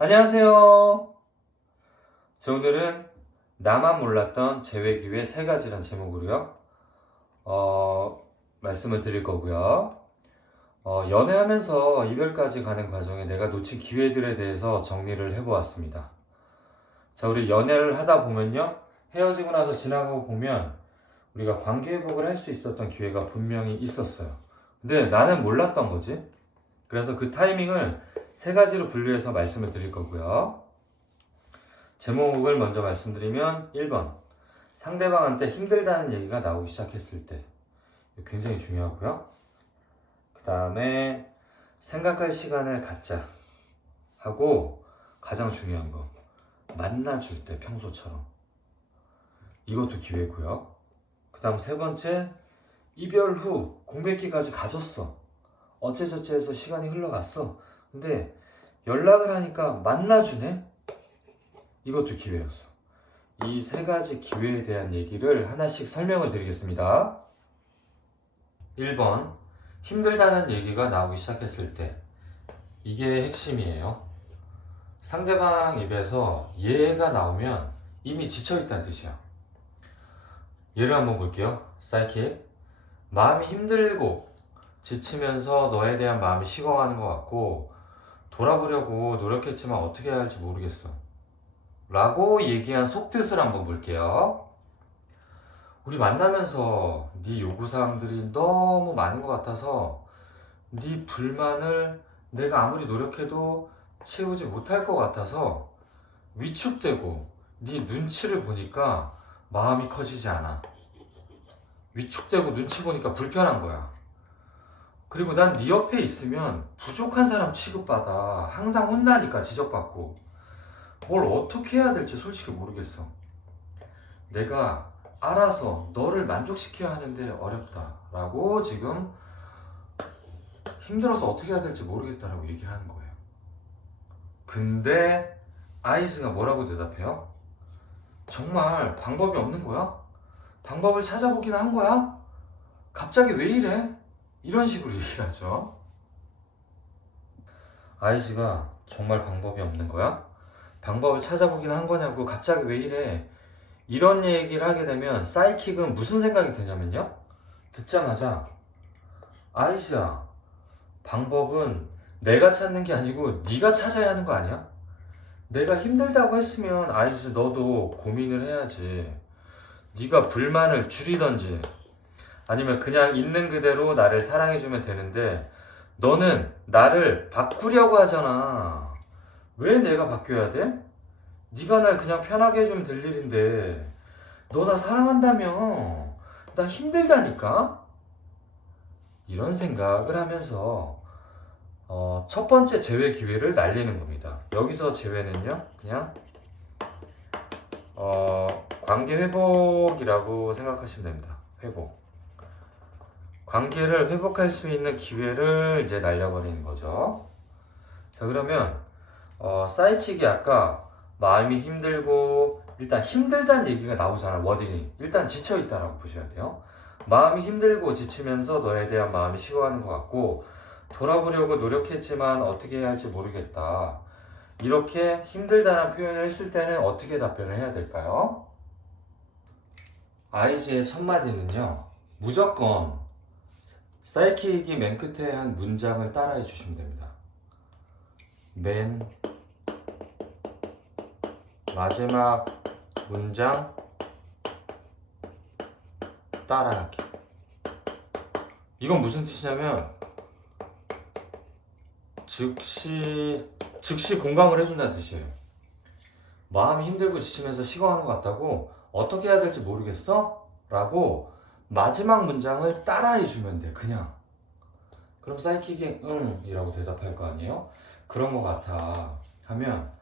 안녕하세요. 오늘은 나만 몰랐던 재회기회 세 가지란 제목으로요. 말씀을 드릴 거고요. 연애하면서 이별까지 가는 과정에 내가 놓친 기회들에 대해서 정리를 해보았습니다. 자, 우리 연애를 하다 보면요. 헤어지고 나서 지나가고 보면 우리가 관계 회복을 할 수 있었던 기회가 분명히 있었어요. 근데 나는 몰랐던 거지. 그래서 그 타이밍을 세 가지로 분류해서 말씀을 드릴 거고요. 제목을 먼저 말씀드리면 1번 상대방한테 힘들다는 얘기가 나오기 시작했을 때 굉장히 중요하고요. 그 다음에 생각할 시간을 갖자 하고 가장 중요한 거 만나줄 때 평소처럼 이것도 기회고요. 그 다음 세 번째 이별 후 공백기까지 가졌어. 어째저째 해서 시간이 흘러갔어. 근데 연락을 하니까 만나주네. 이것도 기회였어. 이 세 가지 기회에 대한 얘기를 하나씩 설명을 드리겠습니다. 1번, 힘들다는 얘기가 나오기 시작했을 때. 이게 핵심이에요. 상대방 입에서 예가 나오면 이미 지쳐있다는 뜻이야. 예를 한번 볼게요. 사이킥. 마음이 힘들고 지치면서 너에 대한 마음이 식어가는 것 같고 돌아보려고 노력했지만 어떻게 해야 할지 모르겠어. 라고 얘기한 속뜻을 한번 볼게요. 우리 만나면서 네 요구사항들이 너무 많은 것 같아서 네 불만을 내가 아무리 노력해도 채우지 못할 것 같아서 위축되고 네 눈치를 보니까 마음이 커지지 않아. 위축되고 눈치 보니까 불편한 거야. 그리고 난 네 옆에 있으면 부족한 사람 취급받아. 항상 혼나니까 지적받고 뭘 어떻게 해야 될지 솔직히 모르겠어. 내가 알아서 너를 만족시켜야 하는데 어렵다 라고 지금 힘들어서 어떻게 해야 될지 모르겠다라고 얘기를 하는 거예요. 근데 아이즈가 뭐라고 대답해요? 정말 방법이 없는 거야? 방법을 찾아보긴 한 거야? 갑자기 왜 이래? 이런 식으로 얘기를 하죠. 아이즈가 정말 방법이 없는 거야? 방법을 찾아보긴 한 거냐고 갑자기 왜 이래? 이런 얘기를 하게 되면 사이킥은 무슨 생각이 드냐면요. 듣자마자 아이즈야, 방법은 내가 찾는 게 아니고 네가 찾아야 하는 거 아니야? 내가 힘들다고 했으면 아이즈 너도 고민을 해야지. 네가 불만을 줄이던지 아니면 그냥 있는 그대로 나를 사랑해주면 되는데 너는 나를 바꾸려고 하잖아. 왜 내가 바뀌어야 돼? 네가 날 그냥 편하게 해주면 될 일인데 너 나 사랑한다며. 나 힘들다니까? 이런 생각을 하면서 첫 번째 재회 기회를 날리는 겁니다. 여기서 재회는요 그냥 관계 회복이라고 생각하시면 됩니다. 회복. 관계를 회복할 수 있는 기회를 이제 날려버리는 거죠. 자, 그러면 사이킥이 아까 마음이 힘들고 일단 힘들다는 얘기가 나오잖아. 워딩이 일단 지쳐있다라고 보셔야 돼요. 마음이 힘들고 지치면서 너에 대한 마음이 식어가는 것 같고 돌아보려고 노력했지만 어떻게 해야 할지 모르겠다. 이렇게 힘들다는 표현을 했을 때는 어떻게 답변을 해야 될까요? 아이즈의 첫 마디는요 무조건 사이킥이 맨 끝에 한 문장을 따라해 주시면 됩니다. 맨 마지막 문장 따라하기. 이건 무슨 뜻이냐면 즉시 공감을 해준다는 뜻이에요. 마음이 힘들고 지치면서 식어가는 것 같다고 어떻게 해야 될지 모르겠어? 라고 마지막 문장을 따라해 주면 돼. 그냥. 그럼 사이킥이 응 이라고 대답할 거 아니에요? 그런 것 같아 하면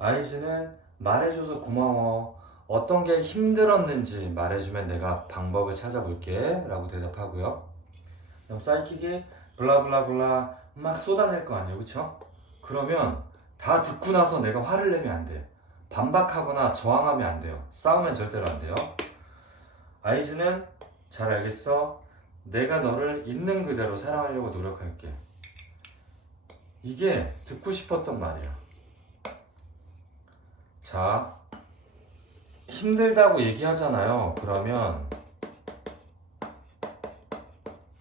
아이즈는 말해줘서 고마워. 어떤 게 힘들었는지 말해주면 내가 방법을 찾아볼게 라고 대답하고요. 그럼 사이킥이 블라블라블라 막 쏟아낼 거 아니에요. 그쵸? 그러면 다 듣고 나서 내가 화를 내면 안 돼. 반박하거나 저항하면 안 돼요. 싸우면 절대로 안 돼요. 아이즈는 잘 알겠어. 내가 너를 있는 그대로 사랑하려고 노력할게. 이게 듣고 싶었던 말이야. 자, 힘들다고 얘기하잖아요. 그러면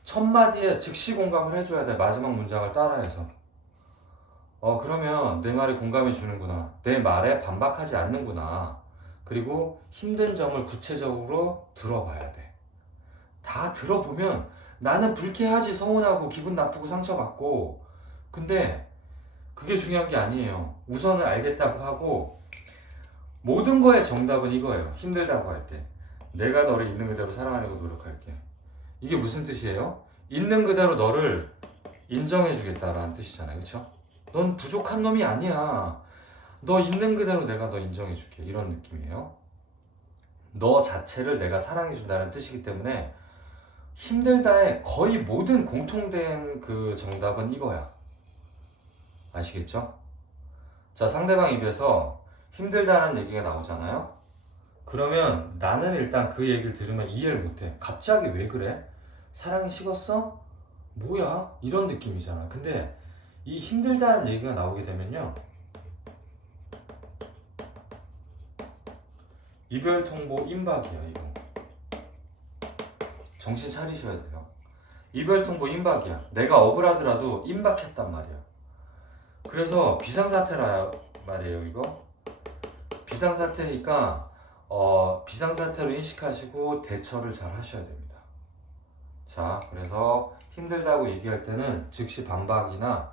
첫 마디에 즉시 공감을 해줘야 돼. 마지막 문장을 따라해서. 그러면 내 말에 공감해 주는구나. 내 말에 반박하지 않는구나. 그리고 힘든 점을 구체적으로 들어봐야 돼. 다 들어보면 나는 불쾌하지, 서운하고 기분 나쁘고 상처받고. 근데 그게 중요한 게 아니에요. 우선은 알겠다고 하고 모든 거의 정답은 이거예요. 힘들다고 할 때 내가 너를 있는 그대로 사랑하려고 노력할게. 이게 무슨 뜻이에요? 있는 그대로 너를 인정해주겠다라는 뜻이잖아요. 그쵸? 넌 부족한 놈이 아니야. 너 있는 그대로 내가 너 인정해줄게. 이런 느낌이에요. 너 자체를 내가 사랑해준다는 뜻이기 때문에 힘들다의 거의 모든 공통된 그 정답은 이거야. 아시겠죠? 자, 상대방 입에서 힘들다는 얘기가 나오잖아요. 그러면 나는 일단 그 얘기를 들으면 이해를 못해. 갑자기 왜 그래? 사랑이 식었어? 뭐야? 이런 느낌이잖아. 근데 이 힘들다는 얘기가 나오게 되면요, 이별 통보 임박이야. 이거 정신 차리셔야 돼요. 이별 통보 임박이야. 내가 억울하더라도 임박했단 말이야. 그래서 비상사태라 말이에요. 이거 비상사태니까 비상사태로 인식하시고 대처를 잘 하셔야 됩니다. 자, 그래서 힘들다고 얘기할 때는 즉시 반박이나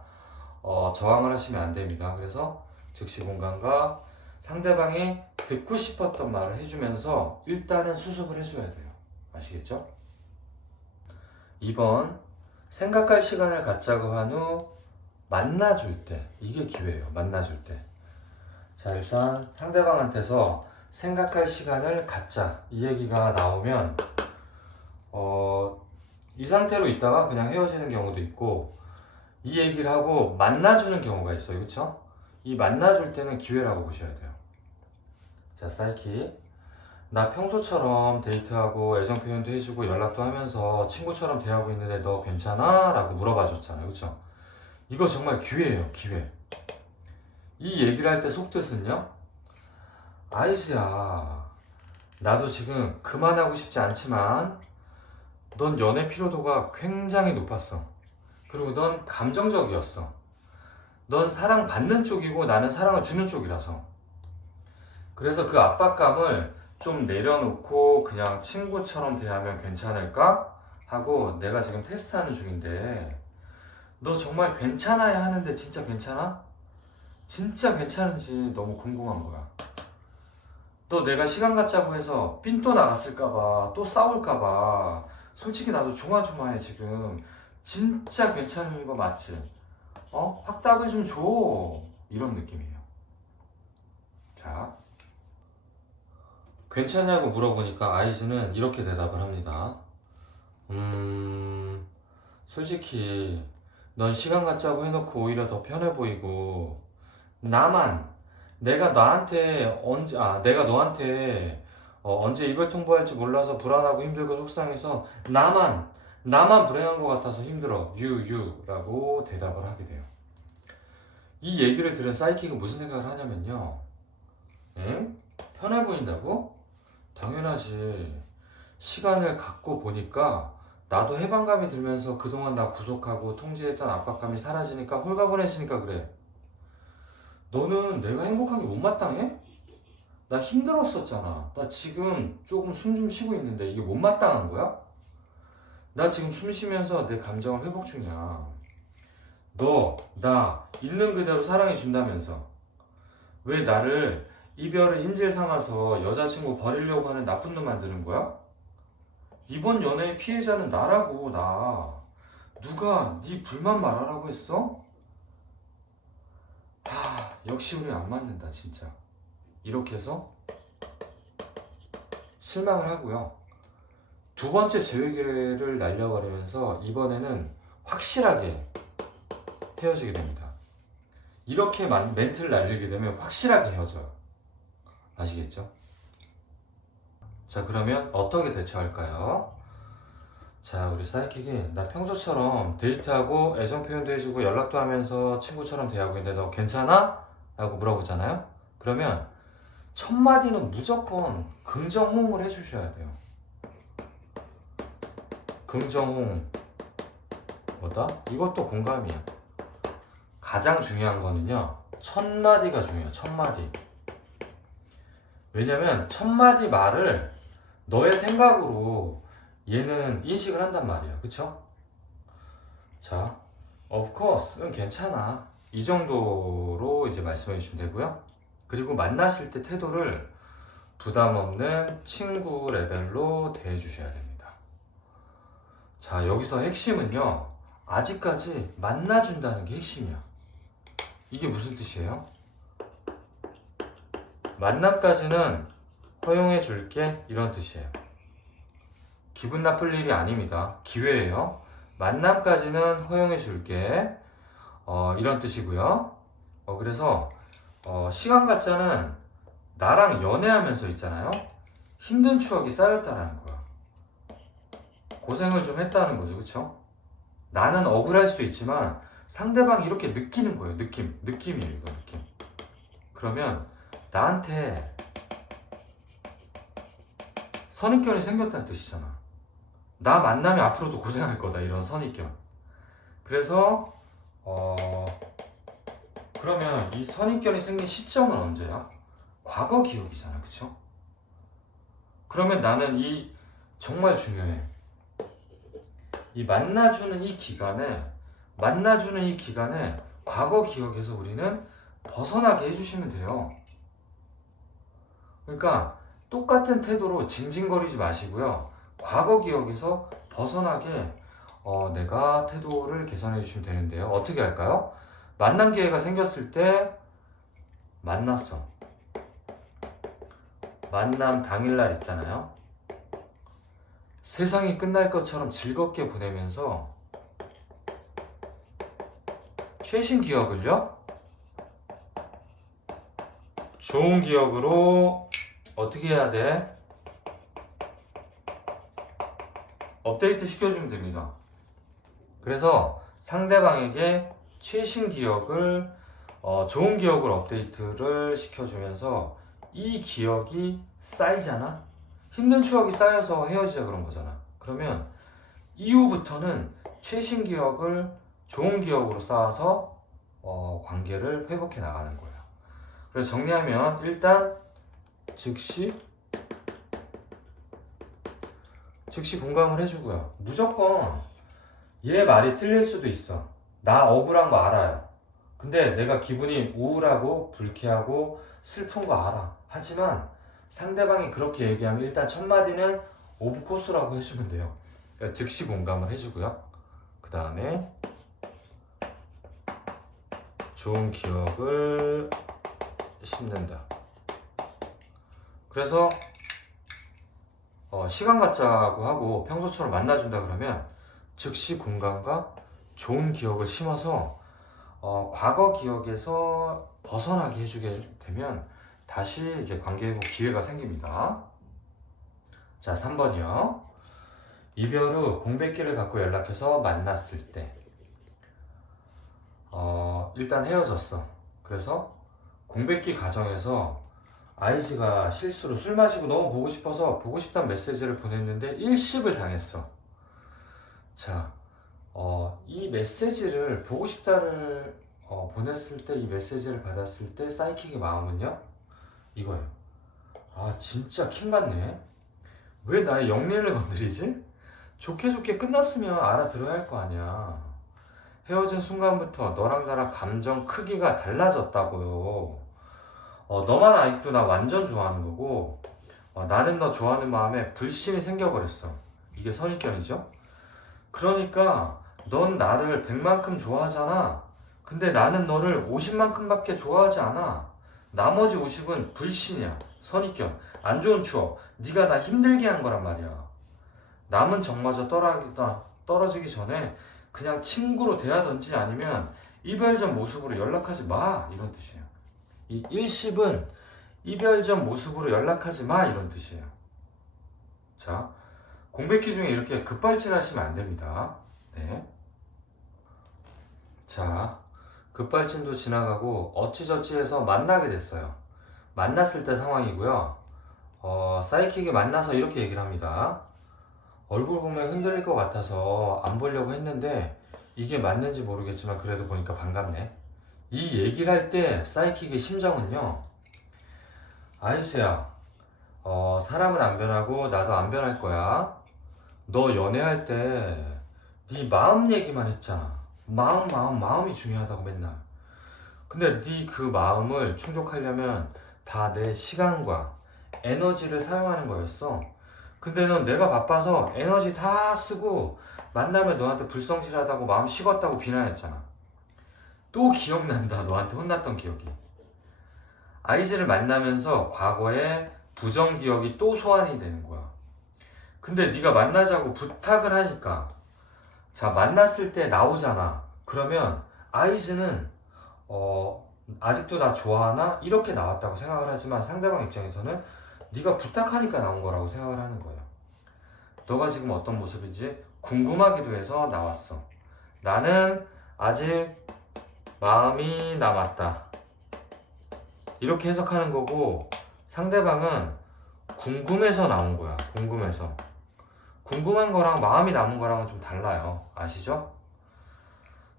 저항을 하시면 안 됩니다. 그래서 즉시 공감과 상대방이 듣고 싶었던 말을 해주면서 일단은 수습을 해줘야 돼요. 아시겠죠? 2번, 생각할 시간을 갖자고 한 후 만나줄 때. 이게 기회예요. 만나줄 때. 자, 일단 상대방한테서 생각할 시간을 갖자 이 얘기가 나오면 이 상태로 있다가 그냥 헤어지는 경우도 있고, 이 얘기를 하고 만나주는 경우가 있어요. 그쵸? 이 만나줄 때는 기회라고 보셔야 돼요. 자, 사이키, 나 평소처럼 데이트하고 애정 표현도 해주고 연락도 하면서 친구처럼 대하고 있는데 너 괜찮아? 라고 물어봐 줬잖아요. 그쵸? 이거 정말 기회예요. 기회. 이 얘기를 할 때 속뜻은요, 아이스야, 나도 지금 그만하고 싶지 않지만 넌 연애 피로도가 굉장히 높았어. 그리고 넌 감정적이었어. 넌 사랑받는 쪽이고 나는 사랑을 주는 쪽이라서. 그래서 그 압박감을 좀 내려놓고 그냥 친구처럼 대하면 괜찮을까? 하고 내가 지금 테스트하는 중인데, 너 정말 괜찮아야 하는데 진짜 괜찮아? 진짜 괜찮은지 너무 궁금한 거야. 너 내가 시간 갖자고 해서 삔 또 나갔을까봐, 또 싸울까봐, 솔직히 나도 조마조마해 지금. 진짜 괜찮은 거 맞지? 확답을 좀 줘. 이런 느낌이에요. 자, 괜찮냐고 물어보니까 아이즈는 이렇게 대답을 합니다. 솔직히 넌 시간 갖자고 해놓고 오히려 더 편해 보이고, 나만 내가 너한테 언제 이별 통보할지 몰라서 불안하고 힘들고 속상해서 나만 불행한 것 같아서 힘들어. 유라고 대답을 하게 돼요. 이 얘기를 들은 사이킥은 무슨 생각을 하냐면요, 응? 편해 보인다고? 당연하지. 시간을 갖고 보니까 나도 해방감이 들면서 그동안 나 구속하고 통제했던 압박감이 사라지니까 홀가분해지니까 그래. 너는 내가 행복하게 못마땅해? 나 힘들었었잖아. 나 지금 조금 숨 좀 쉬고 있는데 이게 못마땅한 거야? 나 지금 숨 쉬면서 내 감정을 회복 중이야. 너, 나 있는 그대로 사랑해 준다면서 왜 나를 이별을 인질 삼아서 여자친구 버리려고 하는 나쁜 놈 만드는 거야? 이번 연애의 피해자는 나라고. 나 누가 네 불만 말하라고 했어? 역시 우리 안 맞는다 진짜. 이렇게 해서 실망을 하고요, 두 번째 제외기를 날려버리면서 이번에는 확실하게 헤어지게 됩니다. 이렇게 멘트를 날리게 되면 확실하게 헤어져요. 아시겠죠? 자, 그러면 어떻게 대처할까요? 자, 우리 사이킥이 나 평소처럼 데이트하고 애정 표현도 해주고 연락도 하면서 친구처럼 대하고 있는데 너 괜찮아? 라고 물어보잖아요. 그러면 첫 마디는 무조건 긍정호응을 해주셔야 돼요. 긍정호응. 뭐다? 이것도 공감이야. 가장 중요한 거는요, 첫 마디가 중요해요. 첫 마디. 왜냐면 첫 마디 말을 너의 생각으로 얘는 인식을 한단 말이야. 그쵸? 자, of course는 괜찮아. 이 정도로 이제 말씀해 주시면 되고요. 그리고 만나실 때 태도를 부담 없는 친구 레벨로 대해 주셔야 됩니다. 자, 여기서 핵심은요, 아직까지 만나준다는 게 핵심이야. 이게 무슨 뜻이에요? 만남까지는 허용해 줄게, 이런 뜻이에요. 기분 나쁠 일이 아닙니다. 기회예요. 만남까지는 허용해 줄게, 이런 뜻이고요. 그래서 시간 가짜는 나랑 연애하면서 있잖아요. 힘든 추억이 쌓였다라는 거야. 고생을 좀 했다는 거죠. 그쵸? 나는 억울할 수도 있지만 상대방이 이렇게 느끼는 거예요. 느낌이에요. 이거 느낌. 그러면 나한테 선입견이 생겼다는 뜻이잖아. 나 만나면 앞으로도 고생할 거다. 이런 선입견. 그래서 그러면 이 선입견이 생긴 시점은 언제야? 과거 기억이잖아. 그쵸? 그러면 나는 정말 중요해. 이 만나주는 이 기간에 과거 기억에서 우리는 벗어나게 해주시면 돼요. 그러니까 똑같은 태도로 징징거리지 마시고요. 과거 기억에서 벗어나게 내가 태도를 개선해 주시면 되는데요. 어떻게 할까요? 만난 기회가 생겼을 때 만났어. 만남 당일날 있잖아요. 세상이 끝날 것처럼 즐겁게 보내면서 최신 기억을요, 좋은 기억으로 어떻게 해야 돼? 업데이트 시켜주면 됩니다. 그래서 상대방에게 최신 기억을 좋은 기억으로 업데이트를 시켜주면서 이 기억이 쌓이잖아? 힘든 추억이 쌓여서 헤어지자 그런 거잖아. 그러면 이후부터는 최신 기억을 좋은 기억으로 쌓아서 관계를 회복해 나가는 거예요. 그래서 정리하면 일단 즉시 공감을 해주고요. 무조건 얘 말이 틀릴 수도 있어. 나 억울한 거 알아요. 근데 내가 기분이 우울하고 불쾌하고 슬픈 거 알아. 하지만 상대방이 그렇게 얘기하면 일단 첫 마디는 오브 코스라고 해주면 돼요. 그러니까 즉시 공감을 해주고요. 그 다음에 좋은 기억을 심는다. 그래서 시간 갖자고 하고 평소처럼 만나준다 그러면 즉시 공감과 좋은 기억을 심어서 과거 기억에서 벗어나게 해주게 되면 다시 이제 관계 회복 기회가 생깁니다. 자, 3번이요. 이별 후 공백기를 갖고 연락해서 만났을 때 일단 헤어졌어. 그래서 공백기 과정에서 아이씨가 실수로 술 마시고 너무 보고 싶어서 보고 싶다는 메시지를 보냈는데 일십을 당했어. 자, 이 메시지를 보고 싶다를 보냈을 때, 이 메시지를 받았을 때 사이킥의 마음은요, 이거예요. 아, 진짜 킹받네. 왜 나의 영린을 건드리지? 좋게 끝났으면 알아들어야 할 거 아니야. 헤어진 순간부터 너랑 나랑 감정 크기가 달라졌다고요. 너만 아직도 나 완전 좋아하는 거고, 나는 너 좋아하는 마음에 불신이 생겨버렸어. 이게 선입견이죠? 그러니까 넌 나를 100만큼 좋아하잖아. 근데 나는 너를 50만큼밖에 좋아하지 않아. 나머지 50은 불신이야. 선입견. 안 좋은 추억. 네가 나 힘들게 한 거란 말이야. 남은 정마저 떨어지기 전에 그냥 친구로 대하든지 아니면 이별 전 모습으로 연락하지 마. 이런 뜻이에요. 이 일십은 이별 전 모습으로 연락하지 마. 이런 뜻이에요. 자, 공백기 중에 이렇게 급발진하시면 안 됩니다. 네. 자, 급발진도 지나가고 어찌저찌해서 만나게 됐어요. 만났을 때 상황이고요. 사이킥이 만나서 이렇게 얘기를 합니다. 얼굴 보면 흔들릴 것 같아서 안 보려고 했는데 이게 맞는지 모르겠지만 그래도 보니까 반갑네. 이 얘기를 할 때 사이킥의 심정은요. 아이스야, 사람은 안 변하고 나도 안 변할 거야. 너 연애할 때 네 마음 얘기만 했잖아. 마음이 중요하다고 맨날. 근데 네 그 마음을 충족하려면 다 내 시간과 에너지를 사용하는 거였어. 근데 넌 내가 바빠서 에너지 다 쓰고 만나면 너한테 불성실하다고 마음 식었다고 비난했잖아. 또 기억난다. 너한테 혼났던 기억이. 아이즈를 만나면서 과거의 부정 기억이 또 소환이 되는 거야. 근데 네가 만나자고 부탁을 하니까 자 만났을 때 나오잖아. 그러면 아이즈는 아직도 나 좋아하나? 이렇게 나왔다고 생각을 하지만 상대방 입장에서는 네가 부탁하니까 나온 거라고 생각을 하는 거예요. 너가 지금 어떤 모습인지 궁금하기도 해서 나왔어. 나는 아직 마음이 남았다. 이렇게 해석하는 거고 상대방은 궁금해서 나온 거야. 궁금해서. 궁금한 거랑 마음이 남은 거랑은 좀 달라요. 아시죠?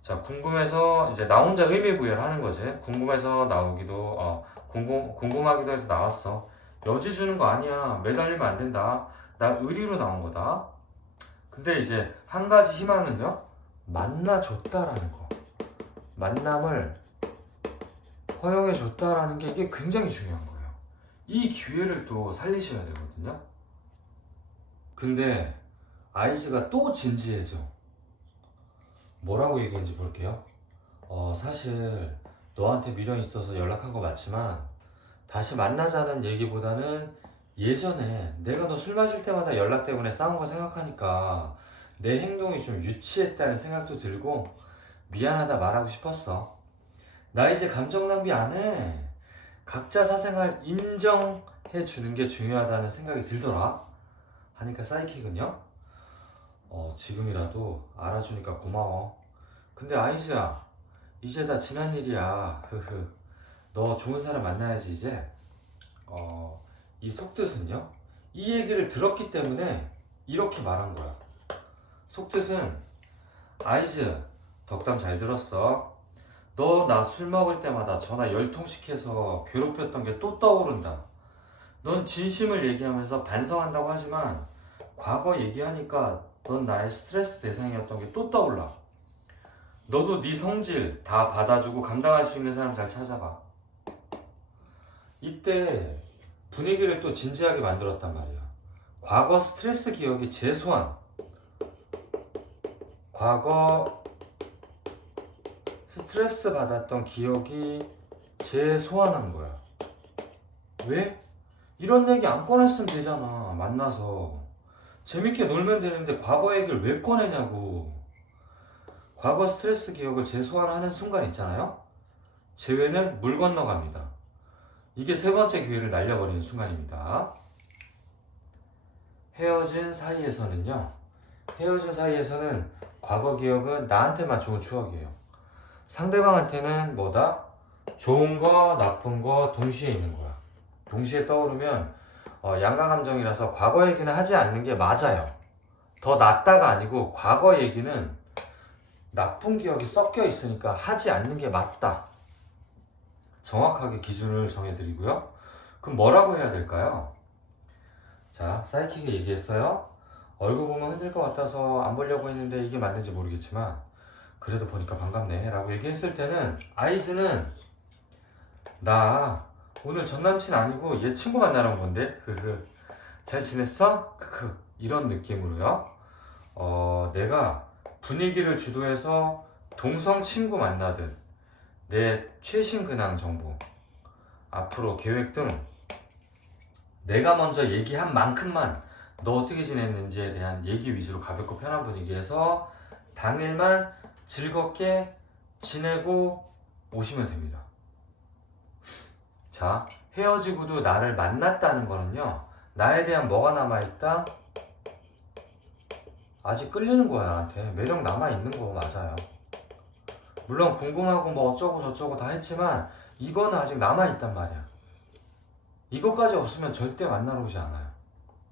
자, 궁금해서 이제 나 혼자 의미 부여를 하는 거지. 궁금해서 나오기도 궁금하기도 해서 나왔어. 여지 주는 거 아니야. 매달리면 안 된다. 나 의리로 나온 거다. 근데 이제 한 가지 희망은요. 만나줬다라는 거. 만남을 허용해줬다라는 게 이게 굉장히 중요한 거예요. 이 기회를 또 살리셔야 되거든요. 근데 아이즈가 또 진지해져. 뭐라고 얘기했는지 볼게요. 사실 너한테 미련이 있어서 연락한 거 맞지만 다시 만나자는 얘기보다는 예전에 내가 너 술 마실 때마다 연락 때문에 싸운 거 생각하니까 내 행동이 좀 유치했다는 생각도 들고 미안하다 말하고 싶었어. 나 이제 감정 낭비 안 해. 각자 사생활 인정해 주는 게 중요하다는 생각이 들더라. 하니까 사이킥은요. 지금이라도 알아주니까 고마워. 근데 아이즈야, 이제 다 지난 일이야. 흐흐. 너 좋은 사람 만나야지 이제. 이 속뜻은요. 이 얘기를 들었기 때문에 이렇게 말한 거야. 속뜻은 아이즈, 덕담 잘 들었어. 너 나 술 먹을 때마다 전화 10통씩 해서 괴롭혔던 게 또 떠오른다. 넌 진심을 얘기하면서 반성한다고 하지만 과거 얘기하니까 넌 나의 스트레스 대상이었던 게 또 떠올라. 너도 네 성질 다 받아주고 감당할 수 있는 사람 잘 찾아봐. 이때 분위기를 또 진지하게 만들었단 말이야. 과거 스트레스 기억이 재소환. 과거 스트레스 받았던 기억이 재소환한 거야. 왜? 이런 얘기 안 꺼냈으면 되잖아. 만나서 재밌게 놀면 되는데 과거 얘기를 왜 꺼내냐고. 과거 스트레스 기억을 재소환하는 순간 있잖아요. 재회는 물 건너갑니다. 이게 세 번째 기회를 날려버리는 순간입니다. 헤어진 사이에서는 과거 기억은 나한테만 좋은 추억이에요. 상대방한테는 뭐다? 좋은 거, 나쁜 거 동시에 있는 거야. 동시에 떠오르면 양가 감정이라서 과거 얘기는 하지 않는 게 맞아요. 더 낫다가 아니고 과거 얘기는 나쁜 기억이 섞여 있으니까 하지 않는 게 맞다. 정확하게 기준을 정해드리고요. 그럼 뭐라고 해야 될까요? 자, 사이킥이 얘기했어요. 얼굴 보면 흔들 것 같아서 안 보려고 했는데 이게 맞는지 모르겠지만 그래도 보니까 반갑네 라고 얘기했을 때는 아이즈는 나 오늘 전남친 아니고 얘 친구 만나러 온 건데 잘 지냈어? 이런 느낌으로요. 내가 분위기를 주도해서 동성 친구 만나듯 내 최신 근황 정보, 앞으로 계획 등 내가 먼저 얘기한 만큼만 너 어떻게 지냈는지에 대한 얘기 위주로 가볍고 편한 분위기에서 당일만 즐겁게 지내고 오시면 됩니다. 자, 헤어지고도 나를 만났다는 거는요. 나에 대한 뭐가 남아있다? 아직 끌리는 거야 나한테. 매력 남아있는 거 맞아요. 물론 궁금하고 뭐 어쩌고 저쩌고 다 했지만 이거는 아직 남아있단 말이야. 이것까지 없으면 절대 만나러 오지 않아요.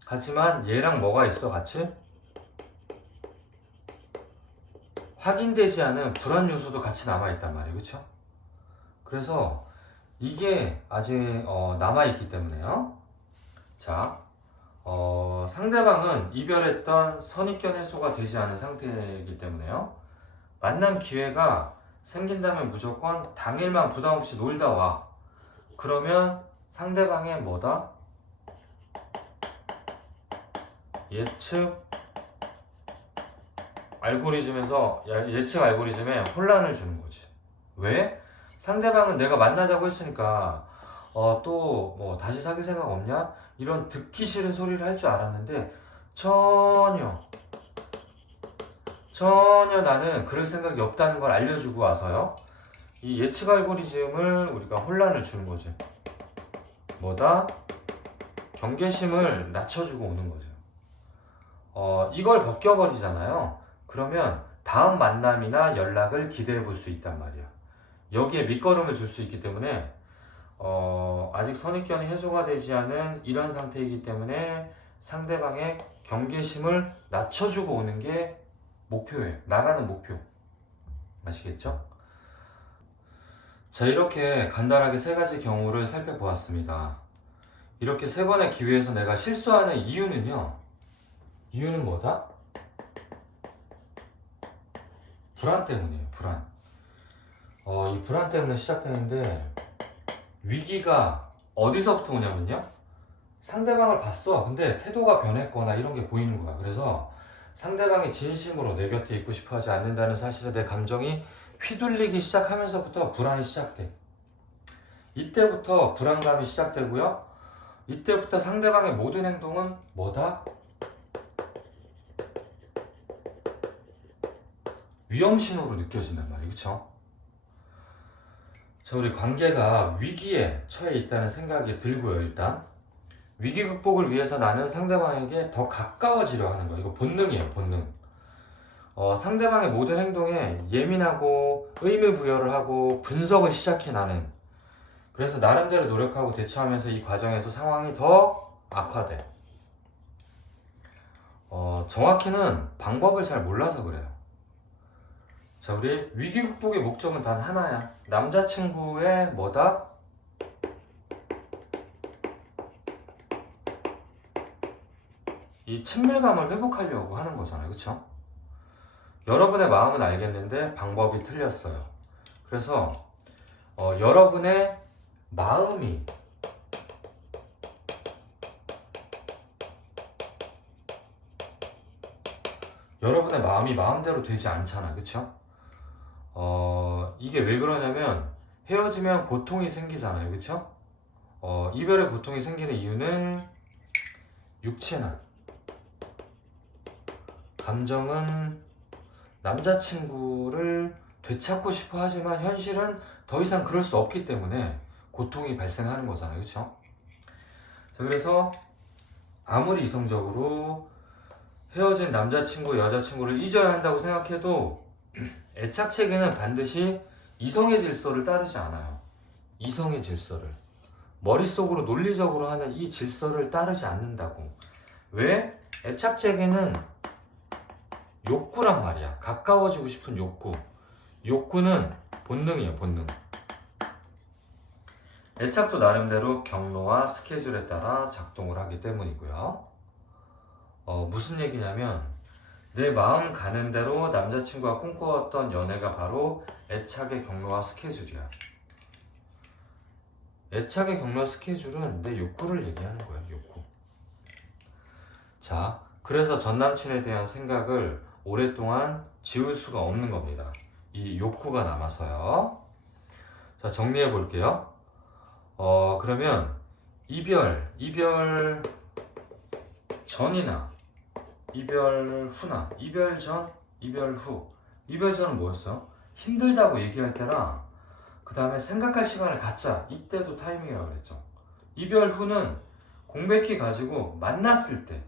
하지만 얘랑 뭐가 있어 같이? 확인되지 않은 불안 요소도 같이 남아있단 말이에요. 그쵸? 그래서 이게 아직 남아있기 때문에요. 자, 상대방은 이별했던 선입견 해소가 되지 않은 상태이기 때문에요. 만남 기회가 생긴다면 무조건 당일만 부담 없이 놀다 와. 그러면 상대방의 뭐다? 예측 알고리즘에서 예측 알고리즘에 혼란을 주는 거지. 왜? 상대방은 내가 만나자고 했으니까 또 뭐 다시 사귈 생각 없냐? 이런 듣기 싫은 소리를 할 줄 알았는데 전혀 나는 그럴 생각이 없다는 걸 알려주고 와서요. 이 예측 알고리즘을 우리가 혼란을 주는 거죠. 뭐다? 경계심을 낮춰주고 오는 거죠. 이걸 벗겨버리잖아요. 그러면 다음 만남이나 연락을 기대해 볼 수 있단 말이야. 여기에 밑거름을 줄 수 있기 때문에 아직 선입견이 해소가 되지 않은 이런 상태이기 때문에 상대방의 경계심을 낮춰주고 오는 게 목표예요. 나가는 목표. 아시겠죠? 자, 이렇게 간단하게 세 가지 경우를 살펴보았습니다. 이렇게 세 번의 기회에서 내가 실수하는 이유는요. 이유는 뭐다? 불안 때문이에요. 불안. 이 불안 때문에 시작되는데 위기가 어디서부터 오냐면요. 상대방을 봤어. 근데 태도가 변했거나 이런 게 보이는 거야. 그래서 상대방이 진심으로 내 곁에 있고 싶어 하지 않는다는 사실에 내 감정이 휘둘리기 시작하면서부터 불안이 시작돼. 이때부터 불안감이 시작되고요. 이때부터 상대방의 모든 행동은 뭐다? 위험 신호로 느껴진단 말이에요. 그쵸? 자, 우리 관계가 위기에 처해 있다는 생각이 들고요. 일단 위기 극복을 위해서 나는 상대방에게 더 가까워지려 하는 거예요. 이거 본능이에요. 본능. 상대방의 모든 행동에 예민하고 의미부여를 하고 분석을 시작해 나는. 그래서 나름대로 노력하고 대처하면서 이 과정에서 상황이 더 악화돼. 정확히는 방법을 잘 몰라서 그래요. 자, 우리 위기 극복의 목적은 단 하나야. 남자친구의 뭐다? 이 친밀감을 회복하려고 하는 거잖아요. 그쵸? 여러분의 마음은 알겠는데 방법이 틀렸어요. 그래서 여러분의 마음이 마음대로 되지 않잖아. 그쵸? 이게 왜 그러냐면 헤어지면 고통이 생기잖아요. 그쵸? 이별의 고통이 생기는 이유는 육체나 감정은 남자친구를 되찾고 싶어 하지만 현실은 더 이상 그럴 수 없기 때문에 고통이 발생하는 거잖아요. 그쵸? 자, 그래서 아무리 이성적으로 헤어진 남자친구, 여자친구를 잊어야 한다고 생각해도 애착체계는 반드시 이성의 질서를 따르지 않아요. 이성의 질서를. 머릿속으로 논리적으로 하는 이 질서를 따르지 않는다고. 왜? 애착체계는 욕구란 말이야. 가까워지고 싶은 욕구. 욕구는 본능이에요. 본능. 애착도 나름대로 경로와 스케줄에 따라 작동을 하기 때문이고요. 무슨 얘기냐면 내 마음 가는 대로 남자친구가 꿈꿔왔던 연애가 바로 애착의 경로와 스케줄이야. 애착의 경로 스케줄은 내 욕구를 얘기하는 거야. 욕구. 자, 그래서 전남친에 대한 생각을 오랫동안 지울 수가 없는 겁니다. 이 욕구가 남아서요. 자, 정리해 볼게요. 그러면 이별 전이나 이별 후나 이별 전, 이별 후. 이별 전은 뭐였어요? 힘들다고 얘기할 때랑 그 다음에 생각할 시간을 갖자. 이때도 타이밍이라고 그랬죠. 이별 후는 공백기 가지고 만났을 때.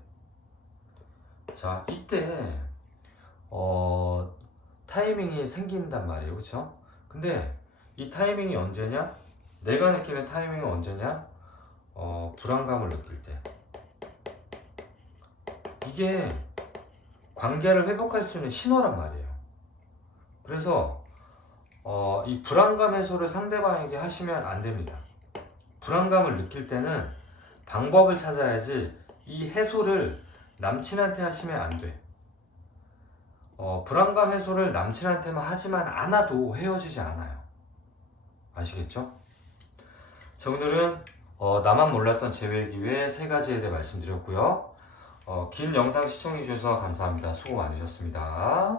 자, 이때 타이밍이 생긴단 말이에요. 그쵸? 근데 이 타이밍이 언제냐? 내가 느끼는 타이밍은 언제냐? 불안감을 느낄 때 이게 관계를 회복할 수 있는 신호란 말이에요. 그래서 이 불안감 해소를 상대방에게 하시면 안 됩니다. 불안감을 느낄 때는 방법을 찾아야지 이 해소를 남친한테 하시면 안 돼. 불안감 해소를 남친한테만 하지만 않아도 헤어지지 않아요. 아시겠죠? 자, 오늘은 나만 몰랐던 재회기회 3가지에 대해 말씀드렸고요. 긴 영상 시청해주셔서 감사합니다. 수고 많으셨습니다.